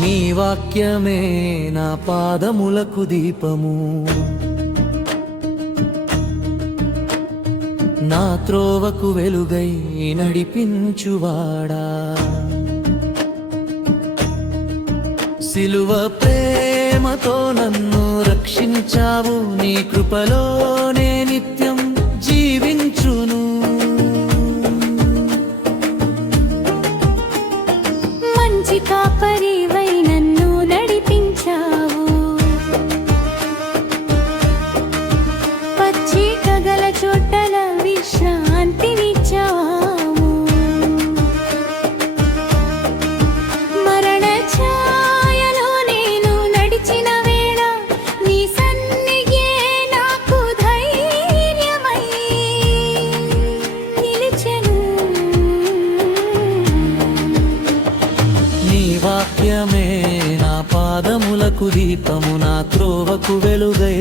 నీ వాక్యమే నా పాదములకు దీపము, నా త్రోవకు వెలుగై నడిపించువాడా. సిలువ ప్రేమతో నన్ను రక్షించావు, నీ కృపలోనే నిత్యం జీవించును. మంచి కాపరివై నన్ను నడిపించావు, పచ్చిక గల చోటల విశ్రాంతినిచ్చావు. మరణ ఛాయలో నేను నడిచిన వేళ నీ సన్నిధే నాకు ధైర్యమై నిలిచెను. నీ వాక్యమే నా పాదములకు దీపము, నా త్రోవకు వెలుగై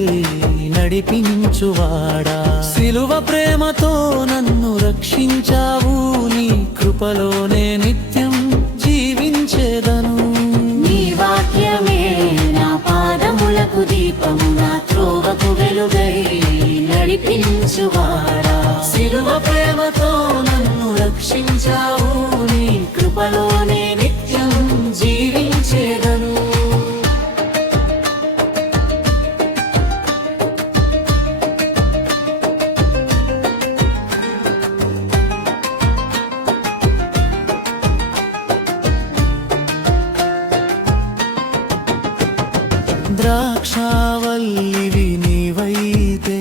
నడిపించువాడా. సిలువ ప్రేమతో నన్ను రక్షించావు, నీ కృపలోనే నిత్యం జీవించేదను. నీ వాక్యమే నా పాదములకు దీపము, నా త్రోవకు వెలుగై నడిపించువాడా. సిలువ ప్రేమతో నన్ను రక్షించావు, నీ కృపలోనే నిత్యం జీవించేదను. ద్రాక్షావల్లివి నీవైతే,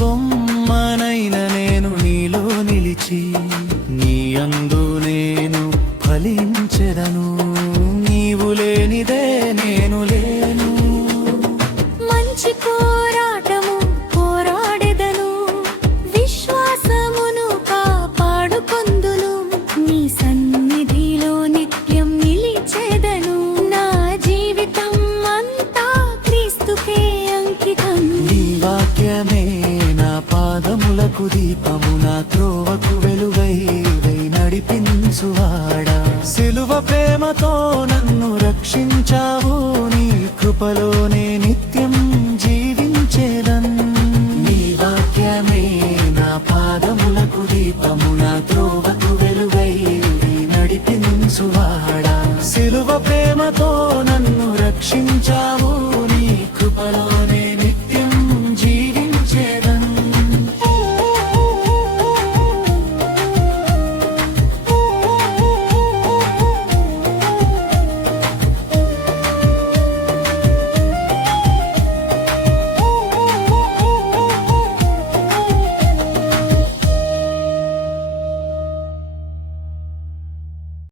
కొమ్మనైన నేను నీలో నిలిచి, నీ యందు నేను ఫలించెదను. నీవు లేనిదే నేను లేను. మంచి పోరాటము పోరాడెదను, విశ్వాసమును కాపాడుకొందును. నీ సన్నిధిలో నిత్యం నిలిచెదను, నా జీవితం అంతా క్రీస్తుకే అంకితం. నీ వాక్యమే నా పాదములకు దీపము, నా త్రోవకు వెలుగై నడిపించువాడా. సిలువ ప్రేమతో నన్ను రక్షించావు, నీ కృపలోనే నిత్యం జీవించేదన్. నీ వాక్యమే నా పాదములకు దీపము, నా త్రోవకు వెలుగై నడిపించువాడా. సిలువ ప్రేమతో నన్ను రక్షించావు,